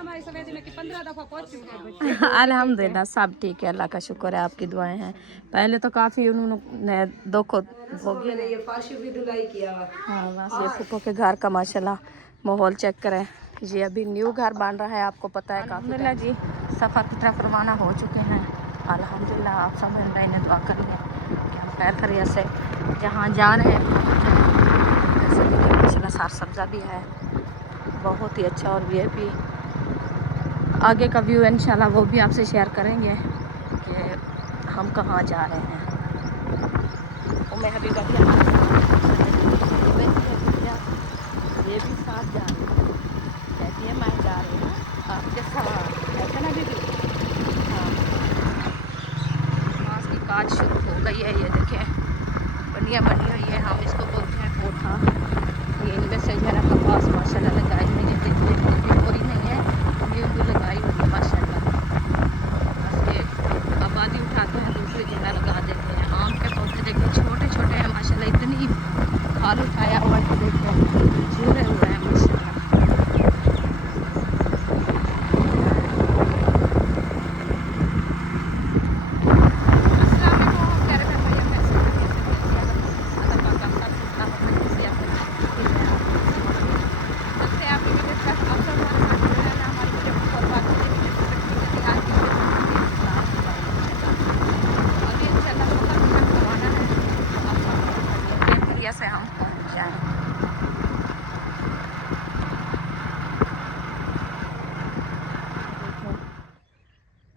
हमारी सवेदी में कि 15 दफा पहुंच चुके हैं। अल्हम्दुलिल्लाह सब ठीक है, अल्लाह का शुक्र है, आपकी दुआएं हैं। पहले तो काफ़ी उन्होंने दुख भोगी, ये फर्श भी धुलाई किया। हाँ बस ये फूफो के घर का माशाल्लाह माहौल चेक करें। ये अभी न्यू घर बन रहा है, आपको पता है। अल्हम्दुलिल्लाह जी सफ़र की तरफ रवाना हो चुके हैं। अल्हम्दुलिल्लाह आप सब इन्हें दुआ करेंगे कि हम खैर खैरियत से जहाँ जा रहे हैं माशाल्लाह सार सब्ज़ा भी है बहुत ही अच्छा। और ये भी आगे का व्यू इंशाल्लाह वो भी आपसे शेयर करेंगे कि हम कहाँ जा रहे हैं। मैं अभी ये भी साथ जा रही है, कहती है मैं जा रही हूँ आपके साथ, ऐसा ना दीदी। हाँ मास की काज शुरू हो गई है, ये देखें बनिया बनी हुई है, हम इसको बोलते हैं कोठा। ये इनमें से जो है ना कपास माशाल्लाह लगाई हुई है, देखते हो रही नहीं है, ये भी लगाई हुई है माशाल्लाह। बस ये आबादी उठाते हैं दूसरी जगह लगा देते हैं। आम के पौधे देखो छोटे छोटे हैं माशाल्लाह, इतनी खाल उठाया हुआ है, देखो झूले हुए हैं माशाल्लाह। से हम पहुँच जाएँ।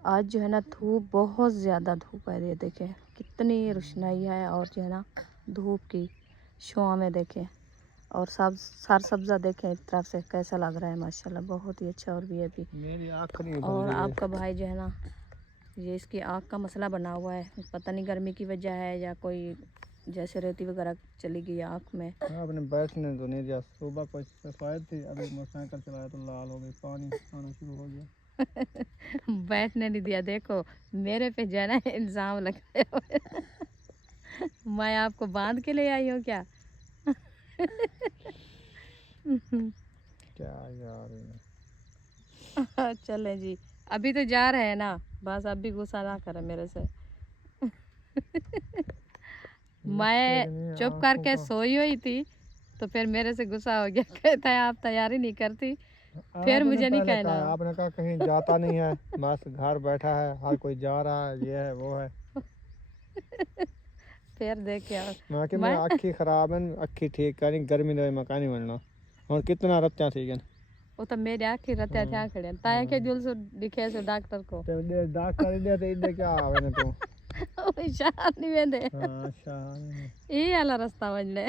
आज जो है ना धूप बहुत ज़्यादा धूप है, ये देखें कितनी रोशनाई है, और जो है ना धूप की छाँव में देखें, और सब सार सब्ज़ा देखें एक तरफ से कैसा लग रहा है माशाल्लाह बहुत ही अच्छा। और भी मेरी आँख नहीं बंद और है। आपका भाई जो है ना ये इसकी आँख का मसला बना हुआ है, पता नहीं गर्मी की वजह है या कोई जैसे रेती वगैरह चली गई आँख में। आपने बैठने तो नहीं दिया, सुबह कोई सफाई थी, अभी मोटरसाइकिल चलाया तो लाल हो गई, पानी आना शुरू हो गया। बैठने नहीं दिया, देखो मेरे पे जो है ना इल्ज़ाम लग रहे हो। मैं आपको बांध के ले आई हूँ क्या? क्या यार चले जी अभी तो जा रहे हैं ना, बस अभी गुस्सा ना करें मेरे से। मैं चुप करके सोई हुई थी तो फिर मेरे से गुस्सा हो गया, कहता है आप तैयारी नहीं करती, फिर मुझे नहीं कहना। आपने कहा कहीं जाता नहीं है, बस घर बैठा है, हर कोई जा रहा है, ये है वो है। फिर देखे मैं अखी खराब है, अखी ठीक करी, गर्मी दे मकान नहीं बनना और कितना रत्या ठीक है। वो तो मेरे आखिर रत्या थे खड़े ताए के जुल से दिखे से डॉक्टर को डॉक्टर दे क्या आवे ना तू शान नहीं वेंदे। हां शान ये वाला रास्ता वजने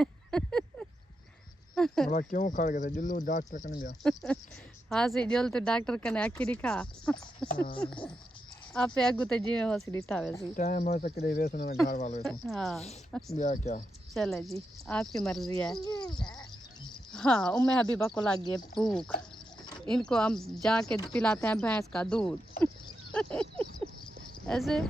बोला क्यों खड़ गए जुल्लू डॉक्टर कने गया। हां सी जुल तो डॉक्टर कने आखी दिखा। हां आप आगू ते जीवे हो सी दिखावे सी टाइम हो सकले वेस ना घर वालों तो। हां या क्या चले जी आपकी मर्जी है। हाँ उम्मे हबीबा को लग गई भूख, इनको हम जाके पिलाते हैं भैंस का दूध। ऐसे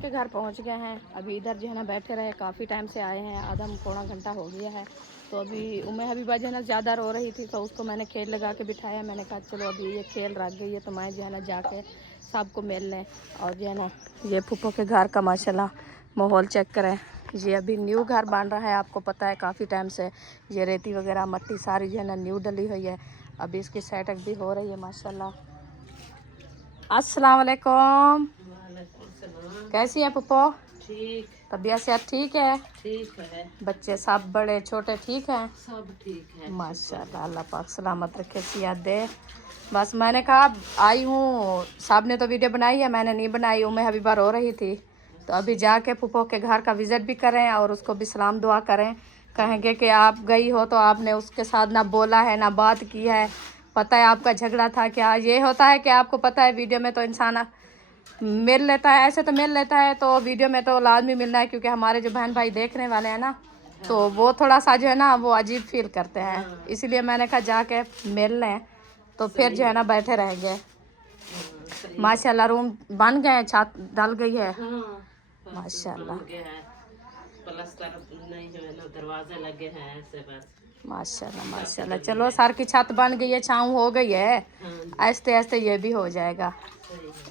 के घर पहुंच गए हैं। अभी इधर जो है ना बैठे रहे, काफ़ी टाइम से आए हैं, आधा पौना घंटा हो गया है। तो अभी उम्मे हबीबा जो है ना ज़्यादा रो रही थी तो उसको मैंने खेल लगा के बिठाया। मैंने कहा चलो अभी ये खेल रख गई है तो मैं जो है ना जाके सबको मिल लें। और जो है ना ये फूफो के घर का माशाल्लाह माहौल चेक करें। ये अभी न्यू घर बन रहा है, आपको पता है काफ़ी टाइम से ये रेती वगैरह मट्टी सारी जो है ना न्यू डली हुई है। अभी इसकी सेटअप भी हो रही है माशाल्लाह। अस्सलाम वालेकुम, कैसी है पप्पो? ठीक। तबीयत सेहत ठीक है? ठीक है। बच्चे सब बड़े छोटे ठीक हैं? सब ठीक है माशाल्लाह, अल्लाह पाक सलामत रखे, सेहत दे। बस मैंने कहा आई हूँ, साहब ने तो वीडियो बनाई है, मैंने नहीं बनाई। उम्मे हबीबा रो रही थी तो अभी जाके फूफो के घर का विज़िट भी करें और उसको भी सलाम दुआ करें। कहेंगे कि आप गई हो तो आपने उसके साथ ना बोला है ना बात की है, पता है आपका झगड़ा था क्या। ये होता है कि आपको पता है वीडियो में तो इंसान मिल लेता है, ऐसे तो मिल लेता है, तो वीडियो में तो लाजमी मिलना है, क्योंकि हमारे जो बहन भाई देखने वाले हैं ना, तो वो थोड़ा सा जो है ना वो अजीब फील करते हैं। इसीलिए मैंने कहा जाके मिल लें, तो फिर जो है ना बैठे रहेंगे। माशाल्लाह रूम बन गए, छत डल गई है माशाल्लाह। प्लास्टर नहीं है ना, दरवाजे लगे हैं ऐसे बस। माशाल्लाह माशाल्लाह। चलो सर की छत बन गई है, छाँव हो गई है, आहिस्ते आहिस्ते ये भी हो जाएगा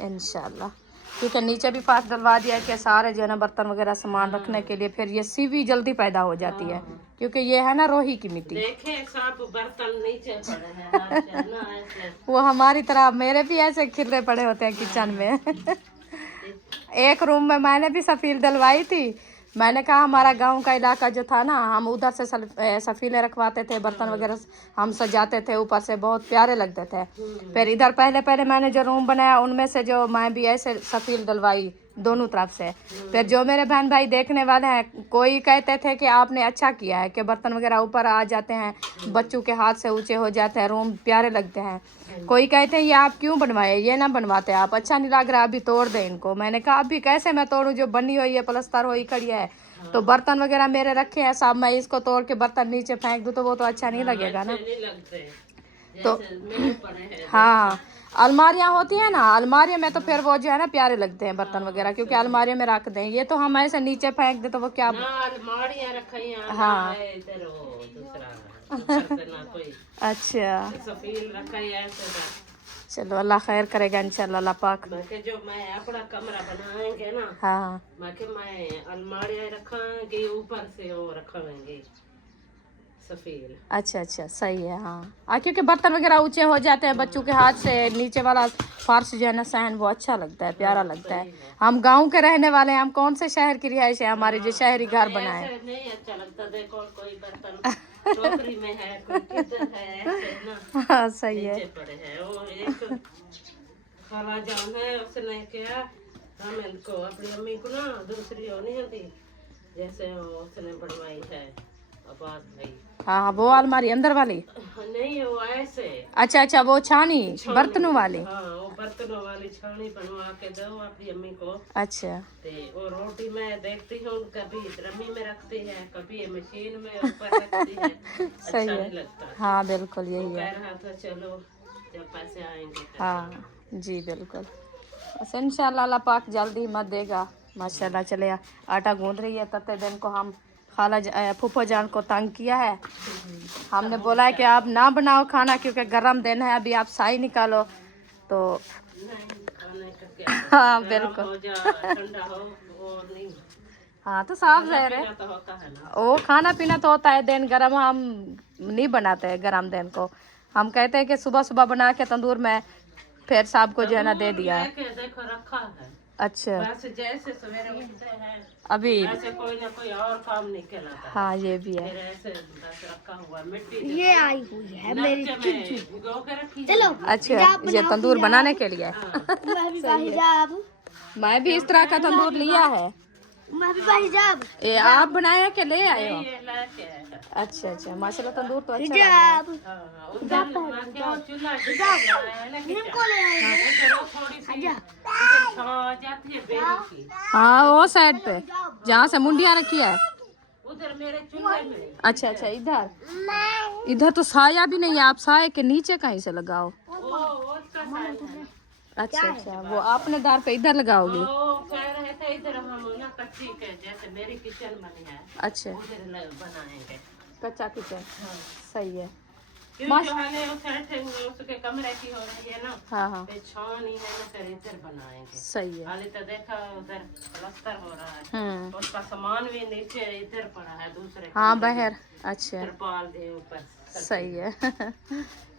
इंशाल्लाह। क्योंकि नीचे भी फास डलवा दिया है कि सारे जो है ना बर्तन वगैरह सामान रखने के लिए, फिर ये सीवी जल्दी पैदा हो जाती है, क्योंकि ये है ना रोही की मिट्टी। देखे सब बर्तन नीचे पड़े हैं ना ऐसे। वो हमारी तरह मेरे भी ऐसे खिले पड़े होते हैं किचन में। एक रूम में मैंने भी सफील डलवाई थी। मैंने कहा हमारा गांव का इलाका जो था ना, हम उधर से सफीले रखवाते थे, बर्तन वगैरह हम सजाते थे, ऊपर से बहुत प्यारे लगते थे। फिर इधर पहले पहले मैंने जो रूम बनाया उनमें से जो मैं भी ऐसे सफील डलवाई दोनों तरफ से। फिर जो मेरे बहन भाई देखने वाले हैं, कोई कहते थे कि आपने अच्छा किया है कि बर्तन वगैरह ऊपर आ जाते हैं, बच्चों के हाथ से ऊंचे हो जाते हैं, रूम प्यारे लगते हैं। कोई कहते हैं ये आप क्यों बनवाए, ये ना बनवाते आप, अच्छा नहीं लग रहा, अभी तोड़ दें इनको। मैंने कहा अभी कैसे मैं तोड़ूं, जो बनी हुई है प्लस्तर हुई खड़ी है, तो बर्तन वगैरह मेरे रखे हैं सब, मैं इसको तोड़ के बर्तन नीचे फेंक दूं तो वो तो अच्छा नहीं लगेगा ना। नहीं लगते तो मेरे पड़े हैं। हाँ, अलमारियाँ होती हैं ना, अलमारियों में तो फिर वो जो है ना प्यारे लगते हैं बर्तन वगैरह, क्योंकि अलमारियों में रख दें, ये तो हम ऐसे नीचे फेंक दे तो वो क्या। ना अलमारियां रखी हैं, हाँ। ना इधर वो दूसरा ऊपर से ना कोई अच्छा सफील रखा है ऐसे बस। चलो अल्लाह खैर करेगा इंशाल्लाह अल्लाह पाक। मैं के जो मैं अपना कमरा बनाएंगे ना, हाँ मैं अलमारियां रखांगी, ऊपर से वो रखांगी सफील। अच्छा अच्छा सही है। हाँ क्योंकि बर्तन वगैरह ऊंचे हो जाते हैं, बच्चों के हाथ से नीचे वाला फर्श जो है ना सहन, वो अच्छा लगता है, प्यारा लगता है। हम गांव के रहने वाले हैं, हम कौन से शहर की रिहाइश है हमारे जो शहरी घर बनाए। ऐसे नहीं अच्छा लगता, देखो कोई बर्तन टोकरी में है, कोई किधर है ऐसे ना हाँ सही है। नीचे पड़े हैं। वो एक खाला जान है, उसने क्या हम इनको अपनी अम्मी को ना दूसरी होनी होती जैसे उसने बनवाई है आवाज भाई। हाँ वो अलमारी अंदर वाली। नहीं वो ऐसे। अच्छा अच्छा वो छानी बर्तनों वाली। हाँ वो बर्तनों वाली छानी बनवा के दो अपनी अम्मी को। अच्छा ते वो रोटी मैं देखती हूँ, कभी ड्रमी में रखती है, कभी मशीन में ऊपर रखती है। अच्छा सही है। नहीं लगता। हाँ बिल्कुल वो यही कह है। रहा था चलो जब पैसे आएंगे तब। हाँ जी बिल्कुल, बस इंशाल्लाह अल्लाह पाक जल्दी मत देगा। माशाल्लाह चले आटा गूंद रही है, तत्ते दिन को हम फूफो जान को तंग किया है, हमने बोला है कि आप ना बनाओ खाना क्योंकि गर्म दिन है, अभी आप साई निकालो तो। खाने का क्या हाँ गरम बिल्कुल। हो जा ठंडा हो वो नहीं। हाँ तो साफ ज़ाहिर है, पीना तो होता है ना। वो खाना पीना तो होता है, दिन गरम हम नहीं बनाते हैं गरम दिन को। हम कहते हैं कि सुबह सुबह बना के तंदूर में फिर साहब को जो है ना दे दिया। लेके देखो रखा है। अच्छा बस जैसे सवेरे उठते हैं अभी। ऐसे कोई ना कोई और काम नहीं कहलाता। हाँ ये भी है। फिर ऐसे बस रखा हुआ मिट्टी ये आई हुई है मेरी मेरी भिगो के रखी है। चलो अच्छा ये तंदूर बनाने के लिए। मैं भी भाईजाब, मैं भी इस तरह का तंदूर लिया है। मैं भी भाईजाब ये आप बनाया के ले आए हो? ये लेके आया है। अच्छा अच्छा माशाल्लाह तंदूर तो अच्छा लग रहा है। हिजाब हाँ, उधर लेके वो चूल्हा है ना किचन। को ले आई है। इधर वो थोड़ी सी इधर छांव आ जाती है बेरी की। हाँ वो साइड पे जहाँ से मुंडिया रखी है। उधर मेरे चूल्हे में। अच्छा अच्छा इधर इधर तो साया भी नहीं है, आप साये के नीचे कहीं से लगाओ। वो उसका साइड है। अच्छा अच्छा वो आपने दार पे इधर लगाओगी। वो कह रहे थे इधर हम ना कच्ची के जैसे मेरी किचन बनी है अच्छा उधर बनाएंगे कच्चा किचन सही है। क्योंकि जो है ना उसके कमरे की हो रही है ना। हाँ हाँ पे छानी है ना, फिर इधर बनाएंगे। सही है। हाली तो देखा उधर प्लास्टर हो रहा है, उसका सामान भी नीचे इधर पड़ा है दूसरे हाँ कमरे में। बहर अच्छा तिरपाल दे ऊपर। सही है।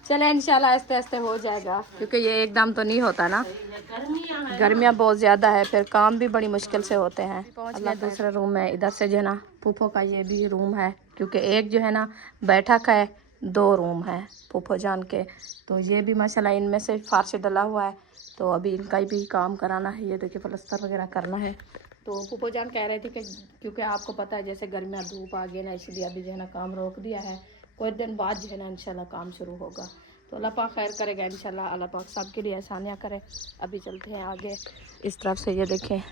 चले इंशाल्लाह आस्ते आस्ते हो जाएगा, क्योंकि ये एकदम तो नहीं होता ना, गर्मियाँ है। गर्मियाँ बहुत ज़्यादा है, फिर काम भी बड़ी मुश्किल से होते हैं। अल्लाह दूसरे रूम में इधर से जो है ना फूफो का ये भी रूम है, क्योंकि एक जो है ना बैठक है, 2 रूम है फूफो जान के, तो ये भी माशाल्लाह इनमें से फारश डला हुआ है, तो अभी इनका भी काम कराना है। ये देखिए प्लास्टर वगैरह करना है, तो फूफो जान कह रहे थे कि क्योंकि आपको पता है जैसे गर्मियाँ धूप आ गई ना, इसलिए अभी जो है ना काम रोक दिया है। कुछ दिन बाद जो है ना इंशाल्लाह काम शुरू होगा। तो अल्लाह पाक खैर करेगा इंशाल्लाह, अल्लाह पाक सबके लिए आसानियाँ करे। अभी चलते हैं आगे। इस तरफ से ये देखें,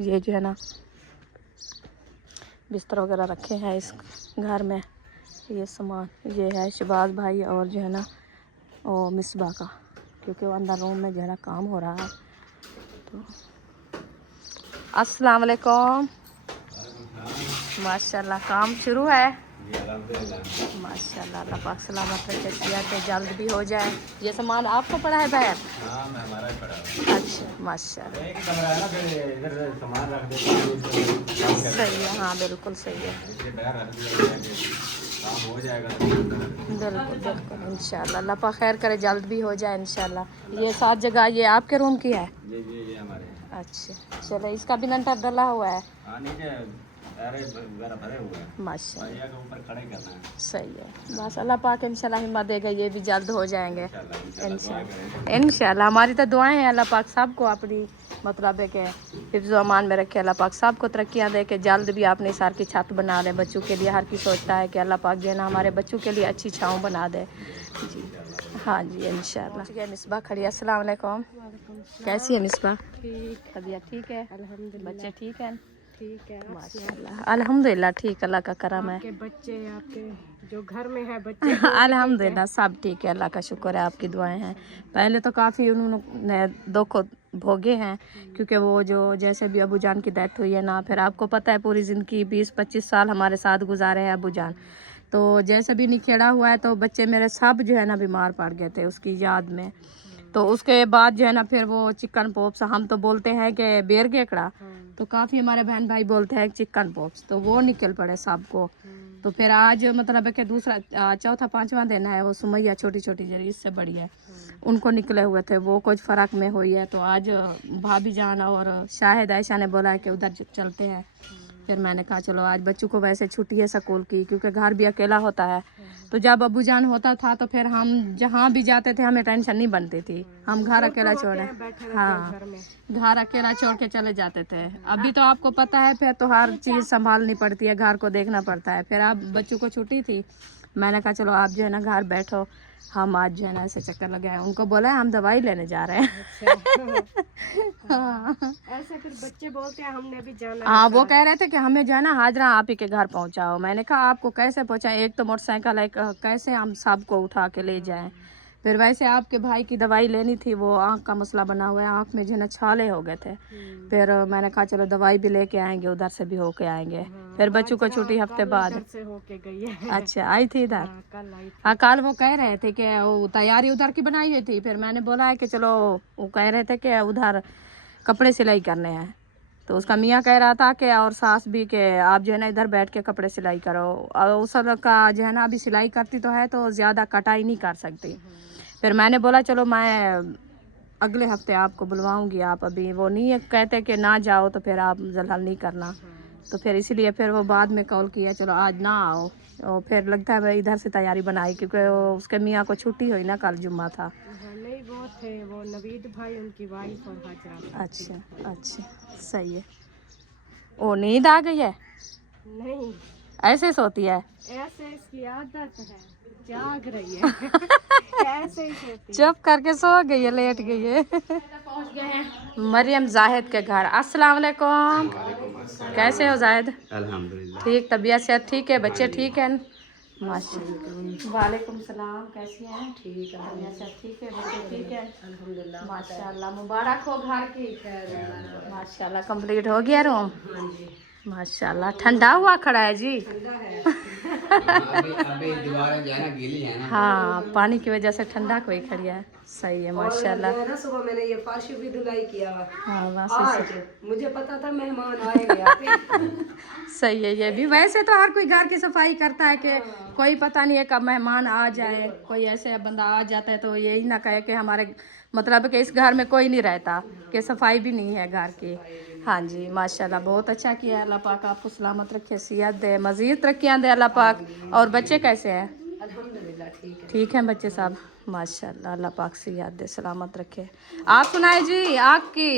ये जो है ना बिस्तर वगैरह रखे हैं इस घर में। ये सामान ये है शहबाज भाई और जो है ना वो मिसबा का, क्योंकि वो अंदर रूम में जो है ना काम हो रहा है। तो अस्सलाम वालेकुम। माशाल्लाह काम शुरू है। माशाल्लाह अल्लाह पाक सलामत रखे, के जल्द भी हो जाए। ये सामान आपको पड़ा है बाहर? हाँ, मैं हमारा ही पड़ा है। अच्छा माशाल्लाह, एक कमरा है ना, फिर इधर सामान रख देते हैं। सही है, हाँ बिल्कुल सही है। इसलिए बाहर रख दिया गया कि काम हो जाएगा। बिल्कुल बिल्कुल इंशाल्लाह अल्लाह पाक खैर करे, जल्द भी हो जाए इंशाल्लाह। ये 7 जगह ये आपके रूम की है? ये हमारे। अच्छा चलो, इसका भी नंटा डला हुआ है? हाँ, नीचे भरे हुए हैं। माशाल्लाह के ऊपर खड़े करना है। सही है, बस अल्लाह पाक इंशाल्लाह हिम्मत देगा, ये भी जल्द हो जाएंगे इंशाल्लाह। इंशाल्लाह हमारी तो दुआएं हैं, अल्लाह पाक सबको अपनी मतलब है कि हिफ्ज़ अमान में रखे। अल्लाह पाक सबको तरक्कियां दे के जल्द भी अपने सर की छत बना ले। बच्चों के लिए हर की सोचता है कि अल्लाह पाक जो है ना हमारे बच्चों के लिए अच्छी छाँव बना दे जी। हाँ जी इंशाल्लाह। मिसबा खड़ी। अस्सलाम वालेकुम। कैसी है मिसबा? ठीक तबीयत ठीक है? अल्हम्दुलिल्लाह। बच्चे ठीक हैं? ठीक है। माशाल्लाह अल्हम्दुलिल्लाह ठीक, अल्लाह का करम है। आपके बच्चे, आपके जो घर में है बच्चे अल्हम्दुलिल्लाह सब ठीक है, अल्लाह का शुक्र है, आपकी दुआएं हैं। पहले तो काफ़ी उन्होंने दुख भोगे हैं, क्योंकि वो जो जैसे भी अबू जान की डेथ हुई है ना, फिर आपको पता है पूरी ज़िंदगी 20-25 साल हमारे साथ गुजारे हैं अबू जान। तो जैसे भी निखेड़ा हुआ है तो बच्चे मेरे सब जो है ना बीमार पड़ गए थे उसकी याद में। तो उसके बाद जो है ना फिर वो चिकन पॉक्स, हम तो बोलते हैं कि बेर गेकड़ा, तो काफ़ी हमारे बहन भाई बोलते हैं चिकन पॉक्स, तो वो निकल पड़े सबको। तो फिर आज मतलब है कि दूसरा चौथा 5वां दिन है। वो सुमैया छोटी छोटी जरी इससे बड़ी है, उनको निकले हुए थे, वो कुछ फ़र्क में हुई है। तो आज भाभी जान और शाहिद आयशा ने बोला है कि उधर चलते हैं। फिर मैंने कहा चलो, आज बच्चों को वैसे छुट्टी है स्कूल की, क्योंकि घर भी अकेला होता है। तो जब अबू जान होता था तो फिर हम जहाँ भी जाते थे हमें टेंशन नहीं बनती थी, हम घर अकेला छोड़े, हाँ घर अकेला छोड़ के चले जाते थे। अभी तो आपको पता है फिर तो हर चीज़ संभालनी पड़ती है, घर को देखना पड़ता है। फिर अब बच्चों को छुट्टी थी, मैंने कहा चलो आप जो है ना घर बैठो, हम आज जो है ना ऐसे चक्कर लगाए। उनको बोला है हम दवाई लेने जा रहे हैं। हाँ ऐसे फिर बच्चे बोलते हैं हमने भी जाना। हाँ वो कह रहे थे कि हमें जो है ना हाजरा आप ही के घर पहुंचाओ। मैंने कहा आपको कैसे पहुंचाएं, एक तो मोटरसाइकिल है, कैसे हम सबको उठा के ले जाएं। फिर वैसे आपके भाई की दवाई लेनी थी, वो आँख का मसला बना हुआ है, आँख में जो है ना छाले हो गए थे। फिर मैंने कहा चलो दवाई भी लेके आएंगे, उधर से भी होके आएंगे। फिर बच्चों को छुट्टी हफ्ते बाद से होके गई है। अच्छा आई थी इधर? कल आई थी। हाँ कल वो कह रहे थे कि वो तैयारी उधर की बनाई हुई थी। फिर मैंने बोला है कि चलो, वो कह रहे थे कि उधर कपड़े सिलाई करने हैं। तो उसका मियाँ कह रहा था कि और सास भी कि आप जो है ना इधर बैठ के कपड़े सिलाई करो। और उस का जो है ना अभी सिलाई करती तो है तो ज़्यादा कटाई नहीं कर सकती। फिर मैंने बोला चलो मैं अगले हफ्ते आपको बुलवाऊंगी, आप अभी वो नहीं कहते कि ना जाओ तो फिर आप जलहल नहीं करना। तो फिर इसीलिए फिर वो बाद में कॉल किया चलो आज ना आओ। और फिर लगता है भाई इधर से तैयारी बनाई, क्योंकि उसके मियाँ को छुट्टी हुई ना, कल जुम्मा था। नहीं वो थे, वो नवीद भाई उनकी वाइफ और हाजरा। अच्छा अच्छा सही है। ओ नींद आ गई है? नहीं ऐसे सोती है? ऐसे इसकी आदत है, जाग रही है। ऐसे ही सोती। चुप करके सो गई है, लेट गई है। पहुंच गए हैं मरियम जाहिद के घर। अस्सलाम वालेकुम। कैसे हो जाहिद? अल्हम्दुलिल्लाह ठीक, तबीयत सेहत ठीक है, बच्चे ठीक हैं? माशाल्लाह। वालेकुम सलाम, कैसी हैं? ठीक है, तबीयत सेहत ठीक है, बच्चे ठीक है? अल्हम्दुलिल्लाह माशाल्लाह। मुबारक हो घर की। माशाल्लाह कंप्लीट हो गया रूम? माशाल्लाह। ठंडा हुआ खड़ा है जी? अभी दीवारें जो है ना गीली है ना। हाँ पानी की वजह से ठंडा कोई खड़ी है। सही है माशाल्लाह। ना सुबह मैंने ये फर्श भी धुलाई किया। हाँ बस आज मुझे पता था मेहमान आएंगे यहाँ पे। सही है। ये भी वैसे तो हर कोई घर की सफाई करता है कि कोई पता नहीं है कब मेहमान आ जाए। कोई ऐसे बंदा आ जाता है तो यही ना कहे कि हमारे मतलब कि इस घर में कोई नहीं रहता, कि सफाई भी नहीं है घर की। हाँ जी माशाल्लाह बहुत अच्छा किया है। अल्लाह पाक आपको सलामत रखे, सेहत दे, मज़ीद तरक्कियाँ दे अल्लाह पाक। और बच्चे कैसे हैं? अल्हम्दुलिल्लाह ठीक है। ठीक हैं बच्चे सब माशाल्लाह। अल्लाह पाक सेहत दे, सलामत रखे। आप सुनाए जी आपकी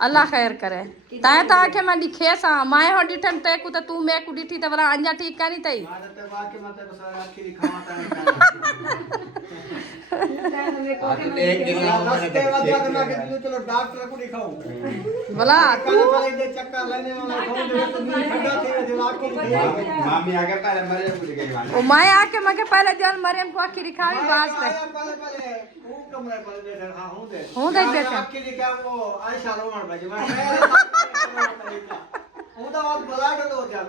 अल्लाह खैर करे ताए ता आखे मैं दिखे सा माए हो डिठन ते को तू मैं को डिठी ते वाला अंजा ठीक का नहीं तई भला ओ माए आके मके पहले जल मरियम को आखिर दिखावी वास्ते हूं देख बेटा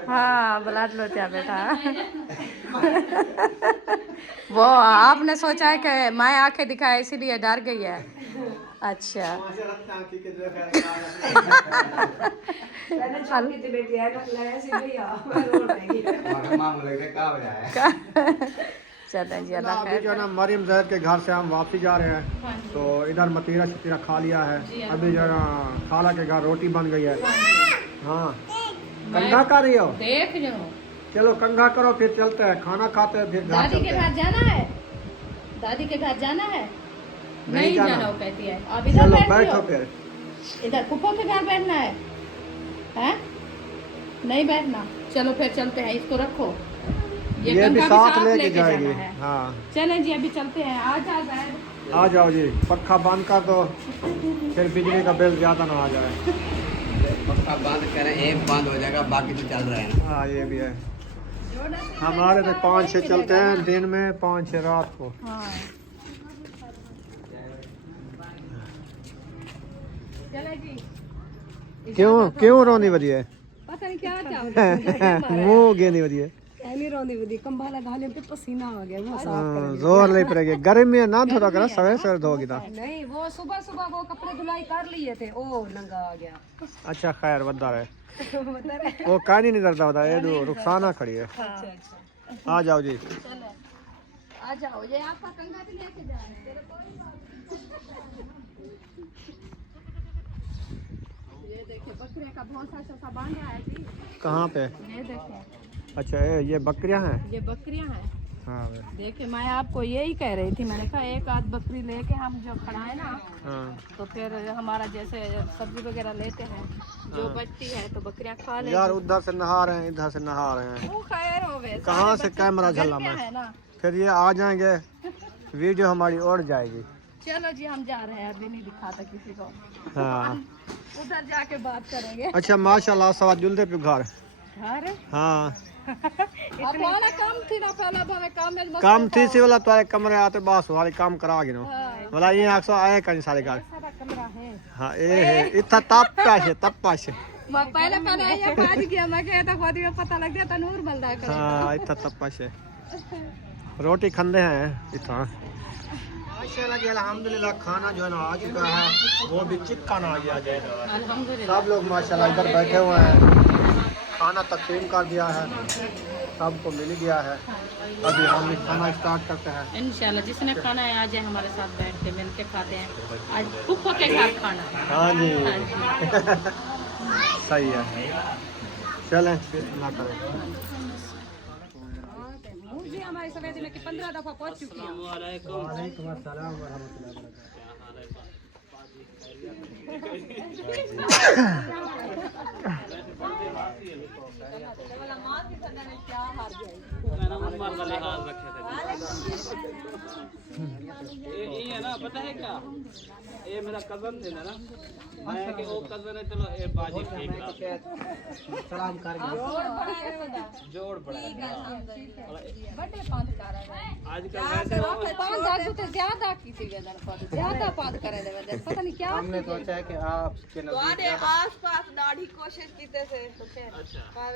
हाँ ब्लड लो क्या बेटा वो आपने सोचा है कि मैं आंखें दिखाए इसीलिए डर गई है। अच्छा चलें जी अल्लाह अभी जो है ना मरियम जहर के घर से हम वापसी जा रहे हैं तो इधर मतीरा शतीरा खा लिया है। अभी जो है ना खाला के घर रोटी बन गई है। हाँ कंघा कर रही हो देख लो चलो कंघा करो फिर चलते हैं खाना खाते हैं फिर घर दादी के चलते हैं। घर जाना है दादी के घर जाना है नहीं जाना। वो कहती है अब इधर चलो बैठ बैठो जाओ फिर इधर फूफो के घर बैठना है हैं नहीं बैठना चलो फिर चलते हैं इसको रखो ये भी कंघा साथ लेके जाना जाएगी। है। हाँ चलें जी अभी चलते हैं आ जा बैठ आ जाओ जी पक्का बंद कर दो फिर बिजली का बिल ज्यादा ना आ जाए। पक्का बंद करें एक बंद हो जाएगा बाकी तो चल रहा है। हाँ ये भी है हमारे तो 5-6 चलते हैं दिन में 5-6 रात को। हाँ चले जी क्यों रोनी वधी है पता नहीं क्या चाहते मुंह गेनी वधी है पहली रोंदी वधी कंबाला घाले पे पसीना आ गया वो साफ जोर ले पड़ेगी गर्मी में ना थोड़ा करा सवेरे सवेरे धोगी था। नहीं वो सुबह सुबह वो कपड़े धुलाई कर लिए थे ओ नंगा आ गया अच्छा खैर बंदा है वो कहानी नहीं डरता बता ये रुखसाना खड़ी है। आ जाओ जी आ जाओ ये आपका कंघा भी लेके जा रहे हैं ये देखिए बकरे का बहुत सा बांधा है जी कहाँ पे ये देखिए अच्छा ये बकरियां हैं। ये बकरियां हैं हाँ देखिए मैं आपको यही कह रही थी मैंने कहा एक आध बकरी लेके हम जो खड़ाए ना हाँ तो फिर हमारा जैसे सब्जी वगैरह लेते हैं जो बचती है तो बकरियां खा ले यार उधर से नहा रहे हैं इधर से नहा रहे हैं वो खैर हो गए कहाँ से कैमरा झल्ला में है ना फिर ये आ जाएंगे वीडियो हमारी उड़ जाएगी। चलो जी हम जा रहे हैं अभी नहीं दिखाता किसी को हाँ उधर जाके बात करेंगे अच्छा माशाल्लाह सवा जुलते पे घर अरे हाँ अपना काम थी ना पहला भावे काम में मस्त काम थी सी वाला तो कमरे आते बस वाले काम करा गिनो वाला ये आखसो आए कहीं सारे घर सारा कमरा है हाँ ये है इतना तप्पा से मैं पहले ये बाज गया मैं कहता खुद में पता लग गया तनूर बलदा कर हाँ इतना तप्पा से रोटी खंदे हैं इतना माशाल्लाह अल्हम्दुलिल्लाह खाना जो है ना आ चुका है वो भी चिकन आ गया है। अल्हम्दुलिल्लाह सब लोग माशाल्लाह इधर बैठे हुए हैं खाना तकसीम कर दिया है सबको मिल गया है। अभी हम खाना स्टार्ट करते हैं। इंशाल्लाह जिसने खाना है आ जाए हमारे साथ बैठ के मिल के खाते हैं आज फूफो के घर खाना है। हाँ जी हाँ जी। सही है चलें फिर ना करें। मुर्गी हमारी सवेद में कि 15 दफा पहुंच चुकी है। ये है ना पता है क्या ये मेरा कजन थे ना मैं कि वो कजन है चलो ये बाजी ठीक है सलाम कर जोड़ पड़ा बड़े पांच कर रहे हैं आजकल पांच दस तो ज्यादा की थी वेदन पर ज्यादा पांच करे दे वेदन पता नहीं क्या हमने सोचा है कि आपके नजदीक आस-पास दाढ़ी कोशिश कीते थे अच्छा पर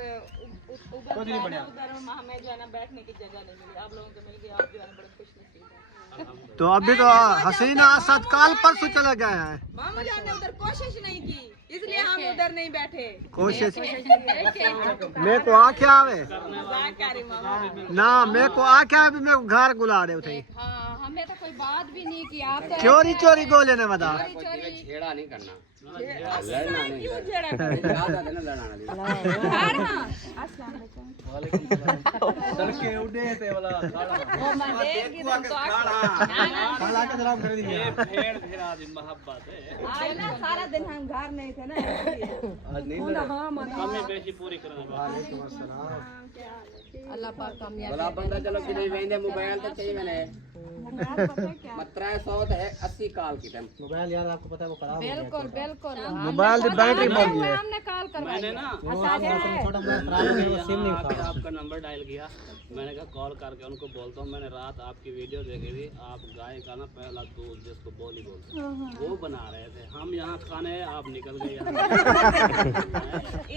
कुछ नहीं बढ़िया। उधर हमें जो है ना बैठने की जगह नहीं मिली आप लोगों को मिल गई आप जो है ना बड़े खुशनसीब हैं तो अभी तो हसीना असद काल परसों चले गए हैं। मामा जान ने उधर कोशिश नहीं की इसलिए हम उधर नहीं बैठे कोशिश मेरे को आके आवे मजाक कर रही मामा ना मेरे को आके आवे मेरे को घर गुला रहे थे। हाँ हम हमने तो कोई बात भी नहीं की। आप तो चोरी चोरी गोले ने बता छेड़ा नहीं करना, लड़ना नहीं, क्यों छेड़ा करना, आदत है ना लड़ाना दी। सड़के उड़े थे वाला खाड़ा खाड़ा के सलाम कर दिया। ये भेड़ भेड़ा दी मोहब्बत है, आज ना सारा दिन हम घर नहीं थे ना, आज नहीं कमी बेशी पूरी करना। वालेकुम अस्सलाम। अल्लाह पाक कामयाब भला बंदा चलो कि नहीं वेंदे मोबाइल तो चाहिए मैंने मत्रा 100 है 80 कॉल की टाइम मोबाइल यार आपको पता है वो खराब हो गया। बिल्कुल बिल्कुल मोबाइल की बैटरी मर गई है। हमने कॉल करवाई। मैंने ना छोटा मोबाइल खराब हो गया, वो सिम नहीं आके उठा। आपका नंबर डायल किया, मैंने कहा कॉल करके उनको बोलता हूँ मैंने रात आपकी वीडियो देखी थी, आप गाय का ना पहला दूध जिसको बोली बोलते वो बना रहे थे, हम यहाँ खाने आप निकल गए यहाँ।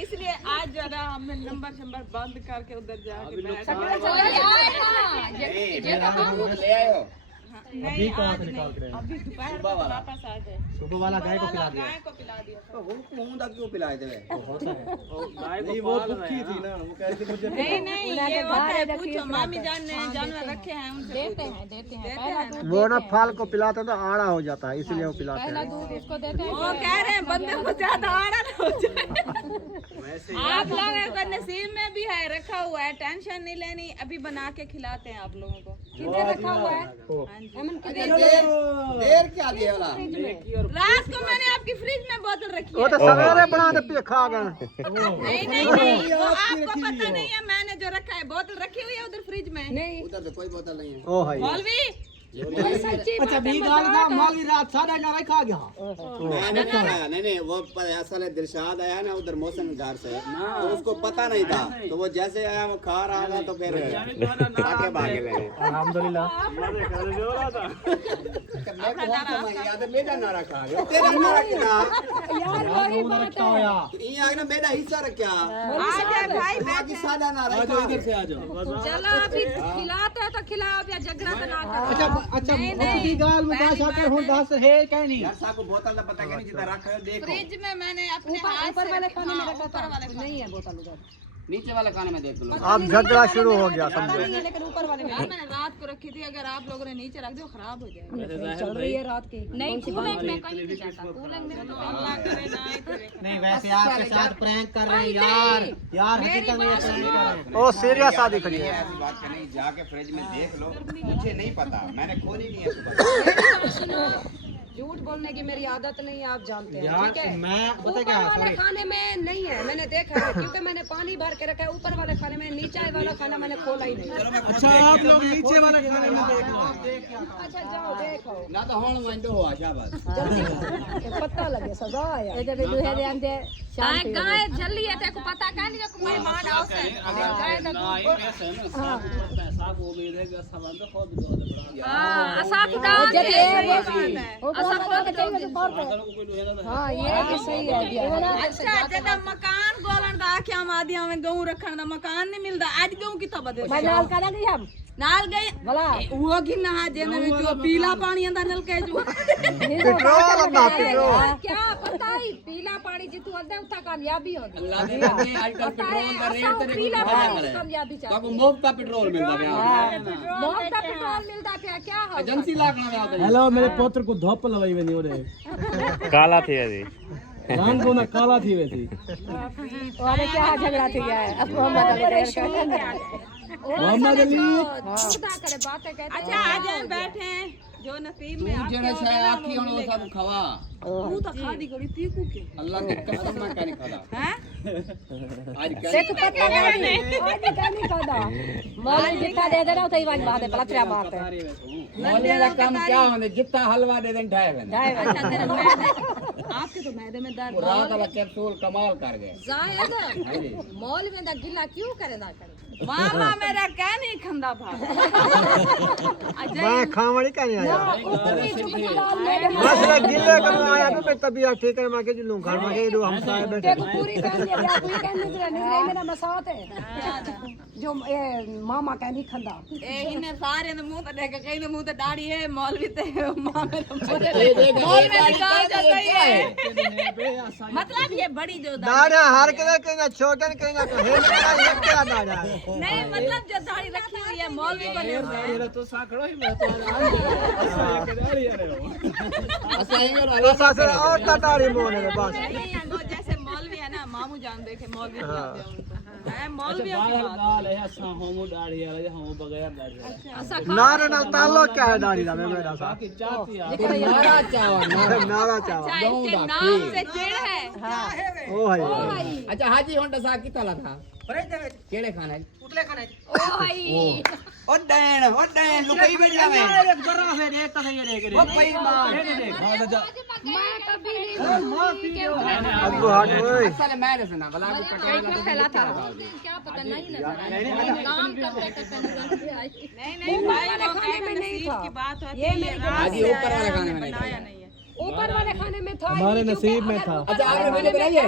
इसलिए आज जो है ना हमने नंबर बंद करके उधर जाके अभी बैठ नुकसान ले आयो अभी कहाँ से निकाल के अभी दोपहर सुबह वाला वापस आ गए, सुबह वाला गाय को खिला दिया। गाय को पिला दिया था। वो मुंह तक क्यों पिलाए थे होता है गाय को नहीं, वो पाल रहे भूखी हैं थी ना, वो कहती मुझे नहीं नहीं ये होता है, पूछो मामी जान ने जानवर रखे हैं उनसे देते हैं पहला दूध वो ना फल को पिलाते तो आड़ा हो जाता है, इसलिए वो पिलाते पहला हैं। दूध इसको देते हैं। वो कह रहे हैं बंदे को ज्यादा आड़ा ना हो जाए। वैसे आप लोगों को नसीब में भी है, रखा हुआ है, टेंशन नहीं लेनी, अभी बना के खिलाते हैं आप लोगों को। किधर रखा हुआ है? देर क्या दिया वाला रात को मैंने आपकी फ्रिज में बोतल रखी वो है। तो सवेरे बना के खा गए। नहीं नहीं नहीं वो आपको पता नहीं है, मैंने जो रखा है बोतल रखी हुई है उधर फ्रिज में। नहीं उधर तो कोई बोतल नहीं है। ओ भाई मौलवी अच्छा भी गाल का माली रात साढ़े 9 खा गया। मैंने खाया नहीं वो असल है दिलशाद आया ना उधर मौसम घर से तो उसको पता नहीं था, तो वो जैसे आया वो खा रहा था तो फिर आके भागे ले। अल्हम्दुलिल्लाह। मैं को समझ गया तो मेरा नारा खा गया तेरा नारा क्या यार वही बात है। ये आगे ना मेरा हिस्सा रखा आ जाए भाई बाकी सादा नारा इधर से आ जाओ। चलो अभी खिलाते हैं तो खिलाओ या झगड़ा तो ना करो। अच्छा भी गाल मुबाशा कर हो दस है क्या नहीं यार साहब को बोतल का पता नहीं जितना रखा है देखो फ्रिज में मैंने अपने हाथ ऊपर वाले खाने में हाँ, रखा ऊपर वाले था। नहीं है बोतल उधर। नीचे वाले खाने में देख लो। अब झगड़ा शुरू हो गया समझो। नहीं है लेकिन ऊपर वाले में। यार मैंने रात को रखी थी, अगर आप लोगों ने नीचे रख दिया खराब हो जाएगा। चल रही है रात की। नहीं कूलिंग में कहीं नहीं जाता। कूलिंग में तो अल्लाह करे ना ही करे। नहीं वैसे आपके साथ प्रैंक कर रहे हैं यार हकीकत में प्रैंक कर रहे हैं। ओ सीरियस शादी खड़ी है। ऐसी बात नहीं, जाके फ्रिज में देख लो, मुझे नहीं पता, मैंने खोली नहीं है सुबह। झूठ बोलने की मेरी आदत नहीं है, आप जानते हैं। यार ठीक है मैं पता क्या ऊपर वाले खाने में नहीं है, मैंने देखा है क्योंकि मैंने पानी भर के रखा है। ऊपर वाले खाने में नीचे वाला खाना मैंने खोला ही नहीं। अच्छा आप लोग नीचे वाले खाने में देख लो। अच्छा जाओ देखो ना तो होण वंडो हो शाबाश। पता लगे सजा आया ये जब दुहे दे अंदे गाय गाय जल्दी है तेको पता का नहीं जो कोई मान आओ से गाय तो पैसा को भी देगा संबंध खुद बहुत बड़ा। हां असा की डाल दे असा को के चाहिए तो कर हां ये भी सही है। अच्छा जदा मकान गोलन दा क्या मादिया में गऊ रखन दा मकान नहीं मिलदा, आज गऊ किथा बदल मैं नाल करा गई हम नाल गए भला वो की ना जे में जो पीला पानी अंदर नल के जो पेट्रोल ना पेट्रोल क्या पता ही पीला पानी जितू अंदर उतना कामयाबी होगी। अल्लाह दे बंदे आजकल पेट्रोल का रेट तेरे पीला को पानी पता है। कामयाबी तो चाहिए। को मुफ्त का पेट्रोल मिलता है। बहुत का पेट्रोल मिलता है क्या हो एजेंसी लाखना में आता है। हेलो मेरे पुत्र को धोप लवाई बनी हो रहे काला थी अभी रंग को ना काला थी वैसी। और क्या झगड़ा थी गया है अब मोहम्मद अली मोहम्मद अली खुदा करे बातें कहते अच्छा आ जाए बैठे हैं, जो नसीब में तू जेड़ा शाय आखी होनो सब खवा तू तो खादी गड़ी तीकू के अल्लाह की कसम मैं कहने खादा हैं आज कल एक पता नहीं आज क्या नहीं खाता मौलवी जितना दे देना उतना ही बात है पलचरा बात है। मौलवी का काम क्या होने जितना हलवा दे देन ढाई बन अच्छा तेरा मैदे आपके तो मैदे में दर्द रात वाला कैप्सूल कमाल कर गए। जायद मौलवी दा गिला क्यों करे ना करे मामा मेरा क्या नहीं खंदा भा मैं खावड़ी का नहीं आया ऊपरी चुपचाप ले बस मैं गिले का आया तो मैं तबीयत ठीक है मैं के लूं घर में के दो हम साए बैठे पूरी फैमिली है आप कोई कहने नहीं मेरा मसात है जो ये मामा का नहीं खंदा ए इने सारे ने मुंह ते देख कहीं ने मुंह ते दाढ़ी है मौलवी ते मामे ये देख मौलवी निकाल जाता ही है मतलब ये बड़ी जो दाढ़ा हर के छोटन के ना तो हेल का क्या दाढ़ा है नहीं मतलब जो दाढ़ी रखी हुई है मौलवी बने हुए हैं। ये तो साकड़ो ही मैं तो आराम से दाढ़ी आ रहे हो ऐसा से और दाढ़ी मोने में बस नहीं है, वो जैसे मौलवी है ना मामू जान देखे मौलवी बुलाते हैं उनको है मौलवी दाल है ऐसा होमो दाढ़ी आ रही है होमो बगैर दाढ़ी ऐसा नारे नाल ताल्लुक क्या है दाढ़ी का मेरा सा बाकी चाहती है नारा चावा चाय के नाम से चिड़ है। ओ भाई अच्छा हाजी होंडा सा कितना लगा केड़े खाना है ओ भाई ओ डैन लुकई में जावे एक बड़ा है देख तो ये देख ओ कोई मां मैं कभी नहीं अब्बू हट ओए असल मैं सुना गला को पेट में फैला था क्या पता नहीं नजर काम करते करते नजर आई नहीं भाई वो खाने में नसीब की बात होती है ये रात हाजी से ऊपर वाले खाने में बनाया नहीं है। ऊपर वाले खाने में था हमारे नसीब में था। अच्छा आपने वीडियो बनाई है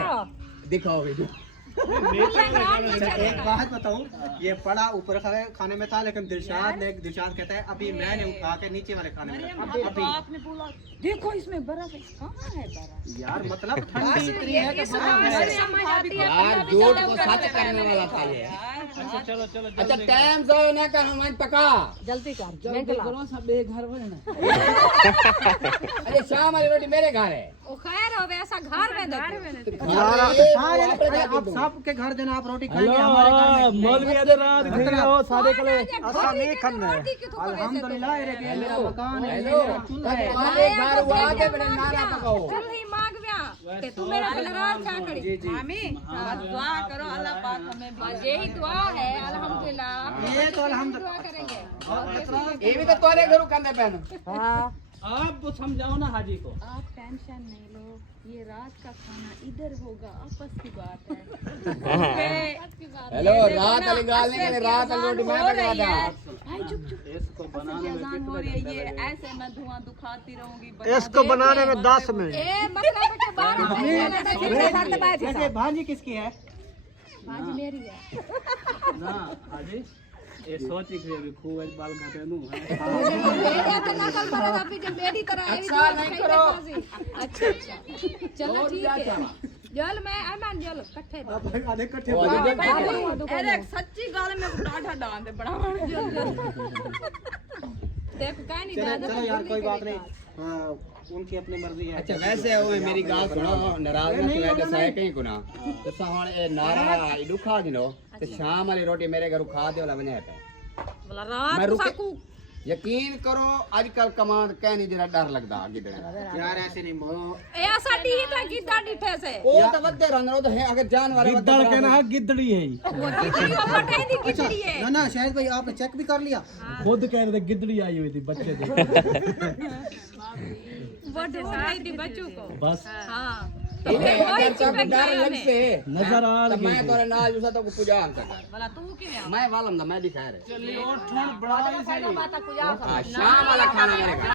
दिखाओ वीडियो एक बात बताऊं ये पड़ा ऊपर खाने में था लेकिन दिलशाद कहता है अभी मैंने उठा के नीचे वाले खाने में अभी आपने बोला देखो इसमें बर्फ है कहाँ है बर्फ यार मतलब ठंडी इतनी है कि यार झूठ को सच करने वाला था ये अच्छा चलो चलो अच्छा टाइम जाओ ना कर हम पका जल्दी कर जल्दी करो सब एक घर बजना अरे शाम वाली रोटी मेरे घर है ओ खैर हो वैसा घर में आप सबके घर देना आप रोटी खाएंगे हमारे घर में मौलवी आधे रात घिरा हो सारे कले ऐसा नहीं करना है अल्हम्दुलिल्लाह ये देखिए मेरा मकान है हेलो तुम्हारे घर वो आगे बड़े नारा पकाओ चल ही मांग व्या ते तू मेरा बलराज क्या करी आमी दुआ करो अल्लाह पाक हमें बस यही दुआ है अल्हम्दुलिल्लाह ये तो अल्हम्दुलिल्लाह दुआ करेंगे ये भी तो तोरे घर कंधे पहन आप समझाओ ना हाजी को आप टेंशन नहीं लो ये रात का खाना इधर होगा आपस की बात है। हेलो रात वाली गाल नहीं करे रात वाली रोटी मैं पका दा भाई चुप चुप इसको बनाने में अजान हो रही है ये ऐसे मैं धुआं दुखाती रहूंगी इसको बनाने में 10 मिनट ए मतलब के 12 वैसे भाजी किसकी है भाजी मेरी है ना हाजी ये सोची कि अभी खूब बाल घटे नु मेरे तो नकल करेगा फिर जब मेरी तरह आई अच्छा नहीं करो अच्छा चलो ठीक है जल मैं अमन जल इकट्ठे आधे इकट्ठे अरे सच्ची गाल में डांटा डाल दे बड़ा देखो कह नहीं चलो यार कोई बात नहीं हाँ उनकी अपनी मर्जी है अच्छा वैसे हो मेरी गाल सुनो नाराज ना तू ऐसा है कहीं गुना तो साहण ए नारा दुखा गिनो तो शाम वाली रोटी मेरे घर खा दे वाला बने पे बोला रात को साकू यकीन करो आजकल कमांड कहनी जरा डर लगदा गिदड़े यार ऐसे नहीं बोलो ए साडी ही था गिद्दा डिठे से ओ तो वदे रन तो है अगर जानवर गिद्दड़ के ना गिद्दड़ी है वो गिद्दी को पटे दी गिद्दी है ना ना शायद भाई आपने चेक भी कर लिया खुद कह रहे थे गिद्दड़ी आई हुई थी बच्चे थे वो ढूंढ रही थी बच्चों को बस हां अगर सब डर लग से नजर आ तो मैं तोरे नाल जुसा तो पूजा हम कर बोला तू क्यों मैं वालम दा मैं भी खैर चलिए और ठंड बड़ा माता पूजा शाम वाला खाना मेरे घर